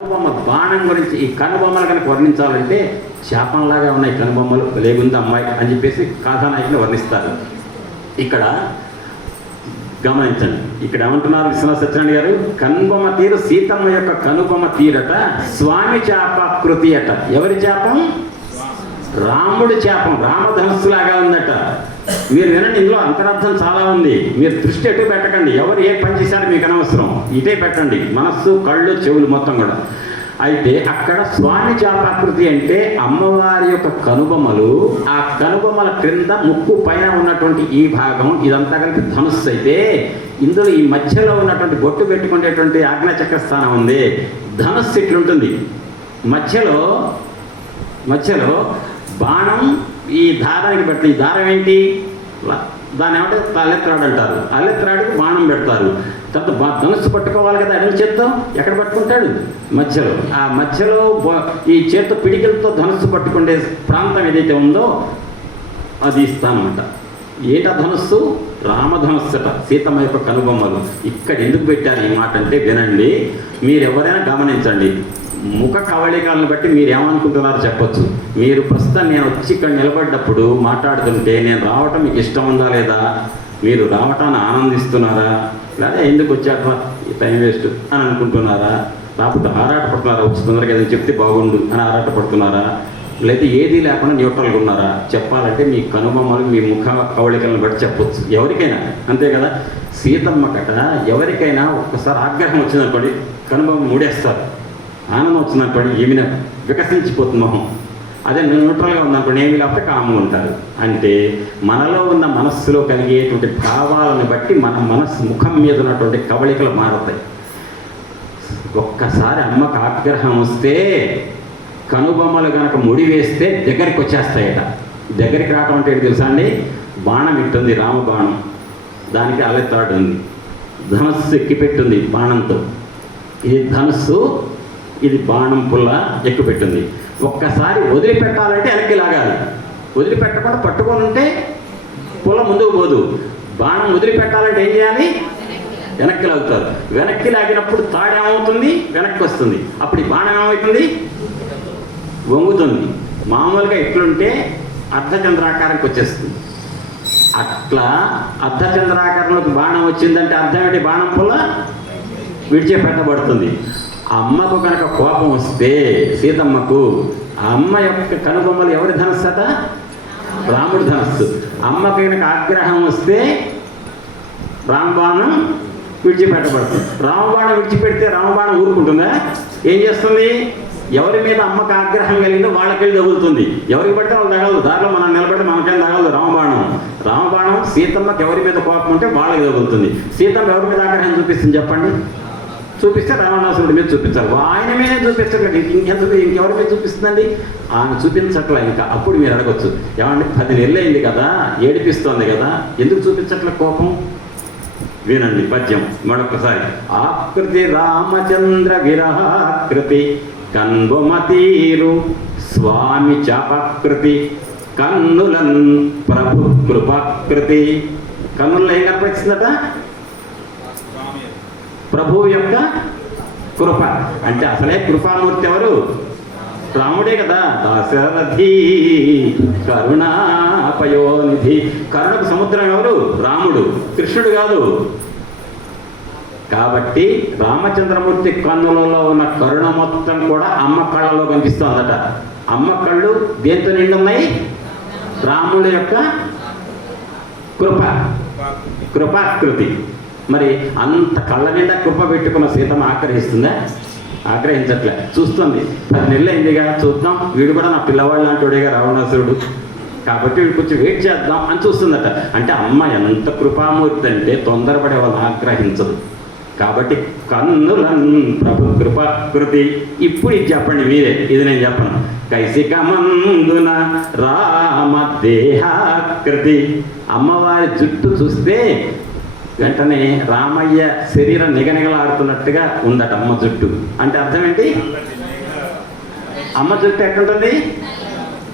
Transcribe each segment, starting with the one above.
కనుబొమ్మ బాణం గురించి ఈ కనుబొమ్మలు కనుక వర్ణించాలంటే శాపంలాగా ఉన్నాయి కనుబొమ్మలు లేగుంది అమ్మాయి అని చెప్పేసి కథానాయకుని వర్ణిస్తారు. ఇక్కడ గమనించండి. ఇక్కడ ఏమంటున్నారు విశ్వనాథ సత్యనారాయణ గారు? కనుబొమ్మ తీరు సీతమ్మ యొక్క కనుబొమ్మ తీరట స్వామి చేపాకృతి అట. ఎవరి చేపం? రాముడి చేపం రామధనస్సులాగా ఉందట. మీరు వినండి ఇందులో అంతరార్థం చాలా ఉంది. మీరు దృష్టి ఎటు పెట్టకండి. ఎవరు ఏ పని చేశారో మీకు అనవసరం. ఇదే పెట్టండి. మనస్సు కళ్ళు చెవులు మొత్తం కూడా. అయితే అక్కడ స్వామి చాపాకృతి అంటే అమ్మవారి యొక్క కనుబొమ్మలు ఆ కనుబొమ్మల క్రింద ముక్కు పైన ఉన్నటువంటి ఈ భాగం ఇదంతా కలిపి ధనుస్సు అయితే ఇందులో ఈ మధ్యలో ఉన్నటువంటి బొట్టు పెట్టుకునేటువంటి ఆజ్ఞాచక్ర స్థానం ఉంది. ధనుస్సు ఇట్లుంటుంది. మధ్యలో మధ్యలో బాణం ఈ దారానికి బట్టి ఈ దారం ఏంటి? దాని దాన్ని ఏమంటే తలెత్రాడు అంటారు. అలెత్రాడికి బాణం పెడతారు. తర్వాత ధనుసు ధనుస్సు పట్టుకోవాలి కదా అడిగి చేత్తో? ఎక్కడ పట్టుకుంటాడు? మధ్యలో. ఆ మధ్యలో ఈ చేత్తో పిడికిలతో ధనుస్సు పట్టుకునే ప్రాంతం ఏదైతే ఉందో అది ఇస్తానమాట. ఏట ధనుస్సు? రామధనుస్సుట. సీతమ్మ యొక్క కనుబొమ్మలు. ఇక్కడ ఎందుకు పెట్టారు ఈ మాట అంటే వినండి. మీరు ఎవరైనా గమనించండి. ముఖ కవళికలను బట్టి మీరు ఏమనుకుంటున్నారో చెప్పొచ్చు. మీరు ప్రస్తుతం నేను వచ్చి ఇక్కడ నిలబడ్డప్పుడు మాట్లాడుతుంటే నేను రావటం మీకు ఇష్టం ఉందా లేదా? మీరు రావటాన్ని ఆనందిస్తున్నారా? లేదా ఎందుకు వచ్చాక ఈ టైం వేస్ట్. అని అనుకుంటున్నారా? లేకపోతే ఆరాటపడుతున్నారా? వచ్చి తొందరగా ఏదైనా చెప్తే బాగుండు అని ఆరాటపడుతున్నారా? లేదా ఏదీ లేకుండా న్యూట్రల్గా ఉన్నారా? చెప్పాలంటే మీ కనుబొమ్మలు మీ ముఖ కవళికలను బట్టి చెప్పొచ్చు. ఎవరికైనా. అంతే కదా? సీతమ్మ కట ఎవరికైనా ఒక్కసారి ఆగ్రహం వచ్చిందనుకోండి కనుబొమ్మ మూడేస్తారు. ఆనందం వచ్చిందనుకోండి ఏమైనా వికసించిపోతుంది మొహం. అదే న్యూట్రల్గా ఉందనుకోండి ఏమి లేకపోతే కామ్గా ఉంటారు అంటే మనలో ఉన్న మనస్సులో కలిగేటువంటి భావాలను బట్టి మన మనస్సు ముఖం మీద ఉన్నటువంటి కవళికలు మారుతాయి. ఒక్కసారి అమ్మకు ఆగ్రహం వస్తే కనుబొమ్మలు కనుక ముడి వేస్తే దగ్గరికి వచ్చేస్తాయట. దగ్గరికి రావటం అంటే ఏంటి తెలుసా అండి? బాణం ఇట్టుంది రామ బాణం. దానికి అలెత్తాడు ఉంది ధనస్సు ఎక్కిపెట్టుంది బాణంతో. ఇది ధనుస్సు ఇది బాణం పుల్ల ఎక్కుపెట్టింది ఒక్కసారి వదిలిపెట్టాలంటే వెనక్కి లాగాలి. వదిలిపెట్టకుండా పట్టుకొని ఉంటే పుల్ల ముందుకు పోదు. బాణం వదిలిపెట్టాలంటే ఏం చేయాలి? వెనక్కి లాగుతారు. వెనక్కి లాగినప్పుడు తాడేమవుతుంది వెనక్కి వస్తుంది. అప్పుడు ఈ బాణం ఏమవుతుంది? వంగుతుంది. మామూలుగా ఎట్లుంటే అర్ధచంద్రాకారానికి వచ్చేస్తుంది. అట్లా అర్ధచంద్రాకారంలోకి బాణం వచ్చిందంటే అర్థం ఏంటి? బాణం పుల్ల విడిచిపెట్టబడుతుంది. అమ్మకు కనుక కోపం వస్తే సీతమ్మకు ఆ అమ్మ యొక్క కనుబొమ్మలు ఎవరి ధనస్సట రాముడి ధనస్సు. అమ్మకు కనుక ఆగ్రహం వస్తే రామబాణం విడిచిపెట్టబడుతుంది. రామబాణం విడిచిపెడితే రామబాణం ఊరుకుంటుందా? ఏం చేస్తుంది? ఎవరి మీద అమ్మకి ఆగ్రహం కలిగిందో వాళ్ళకెళ్ళి తగులుతుంది. ఎవరికి పడితే వాళ్ళు తగలదు. దారిలో మనం నిలబడితే మనకేం తగలదు రామబాణం. రామబాణం సీతమ్మకి ఎవరి మీద కోపం ఉంటే వాళ్ళకి తగులుతుంది. సీతమ్మ ఎవరి మీద ఆగ్రహం చూపిస్తుంది చెప్పండి? చూపిస్తే రావణాసురుడి మీద చూపించాలి. ఆయన మీద చూపించట్లేదు ఇంకెందుకు? ఇంకెవరి మీద చూపిస్తుందండి? ఆయన చూపించట్లే ఇంకా. అప్పుడు మీరు అడగచ్చు. ఏమండి? పది నెలలు అయింది కదా. ఏడిపిస్తోంది కదా. ఎందుకు చూపించట్లే కోపం? వినండి. పద్యం. మరొకసారి. ఆకృతి రామచంద్ర విరహాకృతి. కన్వమతీరు స్వామి చాపకృతి. కన్నులన్ ప్రభు కృపాకృతి. కన్నులు ఏం కనపడుతుందట ప్రభువు యొక్క కృప. అంటే అసలే కృపామూర్తి ఎవరు? రాముడే కదా. దశరథి కరుణాపయోనిధి. కరుణకు సముద్రం ఎవరు? రాముడు. కృష్ణుడు కాదు. కాబట్టి రామచంద్రమూర్తి కన్నులలో ఉన్న కరుణ మొత్తం కూడా అమ్మ కళ్ళలో కనిపిస్తోందట. అమ్మ కళ్ళు దేంతో నిండున్నాయి రాముడు రాముడి యొక్క కృప. కృపాకృతి. మరి అంత కళ్ళ నిండా కృప పెట్టుకున్న సీతమ్మ ఆగ్రహిస్తుందా? ఆగ్రహించట్లే. చూస్తుంది. పది నెలలు అయిందిగా చూద్దాం. వీడు కూడా నా పిల్లవాడు లాంటివాడేగా రావణాసురుడు. కాబట్టి వీడు కొంచెం వెయిట్ చేద్దాం అని చూస్తుందట. అంటే అమ్మ ఎంత కృపామూర్తి అంటే తొందరపడే వాళ్ళని ఆగ్రహించదు. కాబట్టి కన్నులన్ ప్రభు కృపాకృతి ఇప్పుడు ఇది చెప్పండి మీరే. ఇది నేను చెప్పను. కైసికమందున రామ దేహాకృతి అమ్మవారి జుట్టు చూస్తే వెంటనే రామయ్య శరీరం నిగనిగలాడుతున్నట్టుగా ఉందట అమ్మ జుట్టు. అంటే అర్థం ఏంటి అమ్మ జుట్టు ఎట్లుంటుంది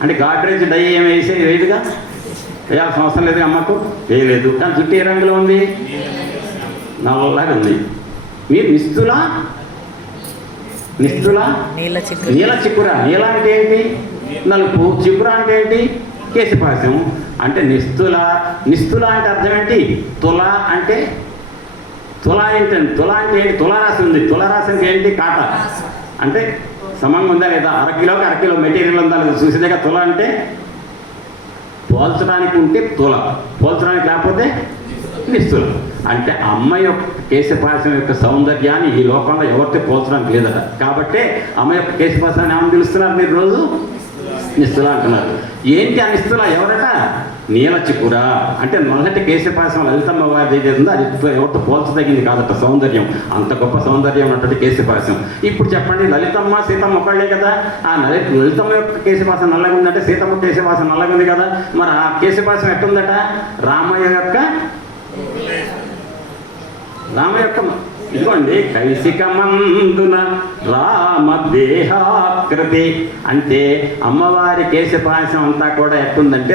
అంటే గాడ్రేజ్ డై ఏమి వేసే వేయదుగా? వేయాల్సిన అవసరం లేదు అమ్మకు? వేయలేదు. కానీ జుట్టు ఏ రంగులో ఉంది? నల్లగా ఉంది. మీరు నిస్తులా? నిస్తుల? నీల చిక్కుర నీల అంటే ఏంటి నలుపు. చిక్కుర అంటే ఏంటి? కేశపాశం. అంటే నిస్తుల నిస్తుల అంటే అర్థం ఏంటి? తుల అంటే తుల ఏంటండి తుల అంటే ఏంటి? తులారాశి ఉంది. తులారాశి అంటే ఏంటి? కాట. అంటే సమంగా ఉందా లేదా? అరకిలోకి అరకిలో మెటీరియల్ ఉందా లేదా? చూసేదేగా తుల అంటే పోల్చడానికి ఉంటే తుల. పోల్చడానికి లేకపోతే నిస్తుల అంటే అమ్మ యొక్క కేశపాశం యొక్క సౌందర్యాన్ని ఈ లోకంలో ఎవరితో పోల్చడానికి లేదట. కాబట్టి అమ్మ యొక్క కేశపాశాన్ని ఏమని పిలుస్తున్నారు మీరు రోజు? నిస్తుల అంటున్నారు. ఏంటి ఆ నిస్తుల? ఎవరట? నీల చిక్కుర అంటే మొదటి కేశపాశం లలితమ్మ వారి దగ్గర ఉందో అది ఎవరితో పోల్చదగింది కాదట సౌందర్యం. అంత గొప్ప సౌందర్యం ఉన్నటువంటి కేశపాశం. ఇప్పుడు చెప్పండి లలితమ్మ సీతమ్మ ఒకళ్ళే కదా? ఆ నలి లలితమ్మ యొక్క కేశపాశం నల్లగా ఉందంటే సీతమ్మ కేశపాశం నల్లగా ఉంది కదా? మరి ఆ కేశపాశం ఎట్టుందట? రామయ్య యొక్క రామ యొక్క ఇదిగోండి కైశికమందున రామ దేహాకృతి అంటే అమ్మవారి కేశపాశం అంతా కూడా ఎట్టుందంటే